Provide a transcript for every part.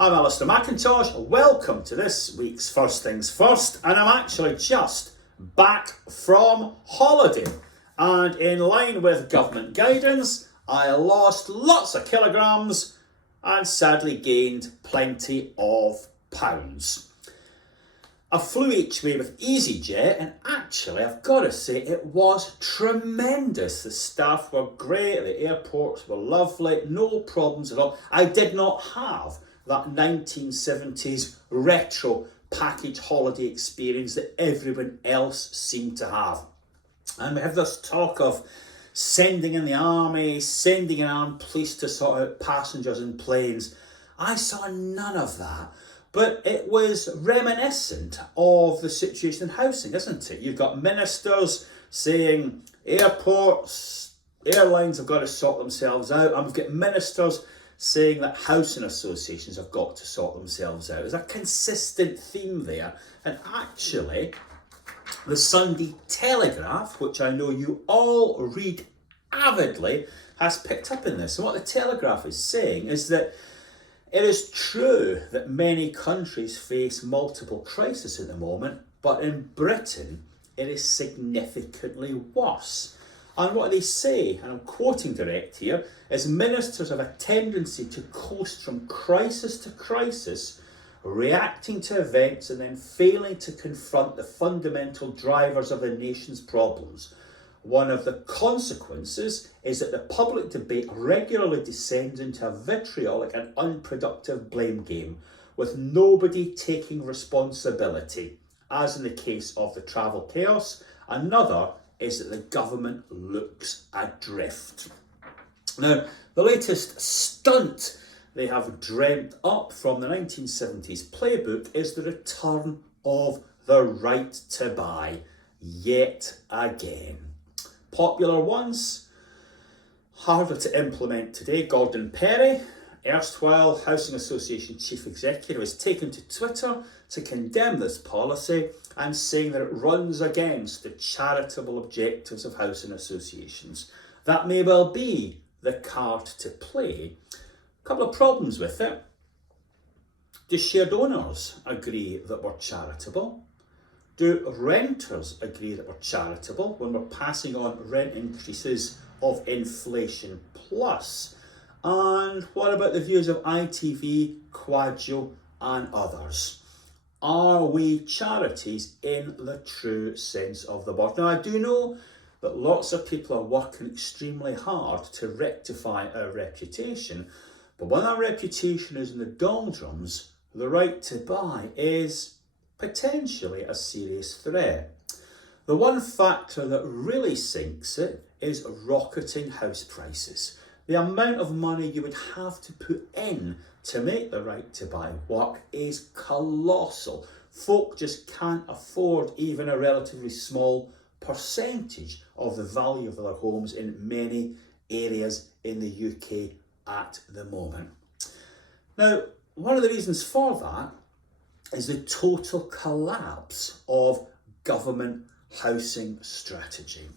I'm Alistair McIntosh. Welcome to this week's First Things First, and I'm actually just back from holiday. And in line with government guidance, I lost lots of kilograms and sadly gained plenty of pounds. I flew each way with EasyJet, and actually I've got to say it was tremendous. The staff were great, the airports were lovely, no problems at all. I did not have that 1970s retro package holiday experience that everyone else seemed to have. And we have this talk of sending in the army, sending in armed police to sort out passengers in planes. I saw none of that. But it was reminiscent of the situation in housing, isn't it? You've got ministers saying airports, airlines have got to sort themselves out. And we've got ministers saying that housing associations have got to sort themselves out. There's a consistent theme there. And actually, the Sunday Telegraph, which I know you all read avidly, has picked up in this. And what the Telegraph is saying is that it is true that many countries face multiple crises at the moment, but in Britain it is significantly worse. And what they say, and I'm quoting direct here, is ministers have a tendency to coast from crisis to crisis, reacting to events and then failing to confront the fundamental drivers of the nation's problems. One of the consequences is that the public debate regularly descends into a vitriolic and unproductive blame game, with nobody taking responsibility, as in the case of the travel chaos. Another is that the government looks adrift. Now, the latest stunt they have dreamt up from the 1970s playbook is the return of the right to buy, yet again. Popular ones, harder to implement today. Gordon Perry, erstwhile Housing Association Chief Executive, has taken to Twitter to condemn this policy and saying that it runs against the charitable objectives of housing associations. That may well be the card to play. A couple of problems with it. Do shared owners agree that we're charitable? Do renters agree that we're charitable when we're passing on rent increases of inflation plus? And what about the views of ITV, Quadjo and others? Are we charities in the true sense of the word? Now, I do know that lots of people are working extremely hard to rectify our reputation, but when our reputation is in the doldrums, the right to buy is potentially a serious threat. The one factor that really sinks it is rocketing house prices. The amount of money you would have to put in to make the right to buy work is colossal. Folk just can't afford even a relatively small percentage of the value of their homes in many areas in the UK at the moment. Now, one of the reasons for that is the total collapse of government housing strategy.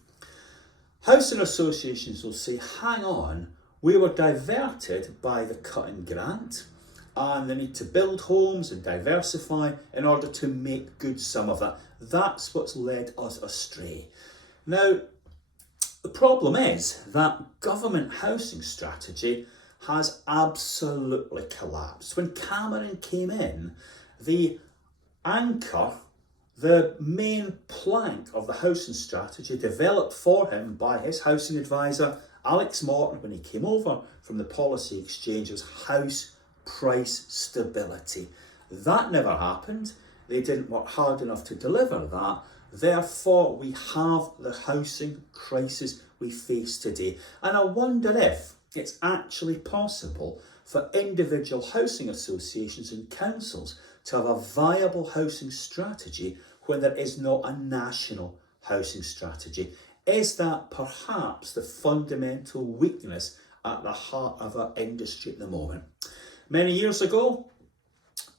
Housing associations will say, hang on, we were diverted by the cut in grant and the need to build homes and diversify in order to make good some of that. That's what's led us astray. Now, the problem is that government housing strategy has absolutely collapsed. When Cameron came in, the anchor, the main plank of the housing strategy developed for him by his housing advisor, Alex Morton, when he came over from the Policy Exchange, was house price stability. That never happened. They didn't work hard enough to deliver that. Therefore, we have the housing crisis we face today. And I wonder if it's actually possible for individual housing associations and councils to have a viable housing strategy when there is not a national housing strategy. Is that perhaps the fundamental weakness at the heart of our industry at the moment? Many years ago,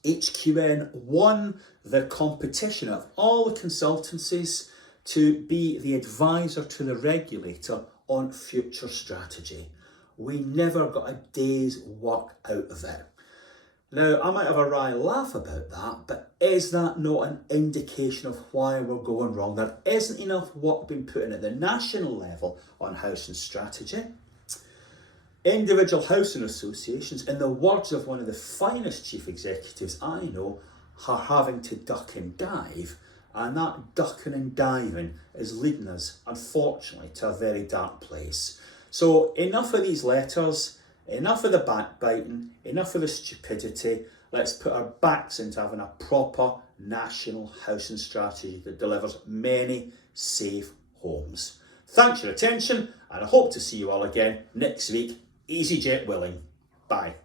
HQN won the competition of all the consultancies to be the advisor to the regulator on future strategy. We never got a day's work out of it. Now, I might have a wry laugh about that, but is that not an indication of why we're going wrong? There isn't enough work being put in at the national level on housing strategy. Individual housing associations, in the words of one of the finest chief executives I know, are having to duck and dive, and that ducking and diving is leading us, unfortunately, to a very dark place. So enough of these letters, enough of the backbiting, enough of the stupidity. Let's put our backs into having a proper national housing strategy that delivers many safe homes. Thanks for your attention, and I hope to see you all again next week. EasyJet willing. Bye.